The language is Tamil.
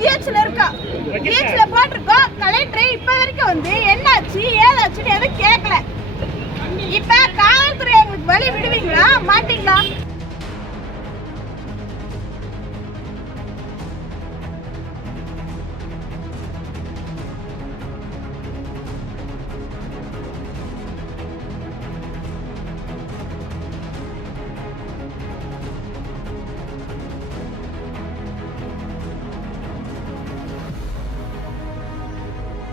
ஜிஹெச்ல இருக்கா. ஜிஹெச்ல போட்டிருக்கோம். கலெக்டர் இப்ப வரைக்கும் வந்து என்னாச்சு ஏதாச்சுன்னு எதுவும் கேட்கல. இப்ப காவல்துறை எங்களுக்கு வழி விடுவீங்களா மாட்டீங்களா?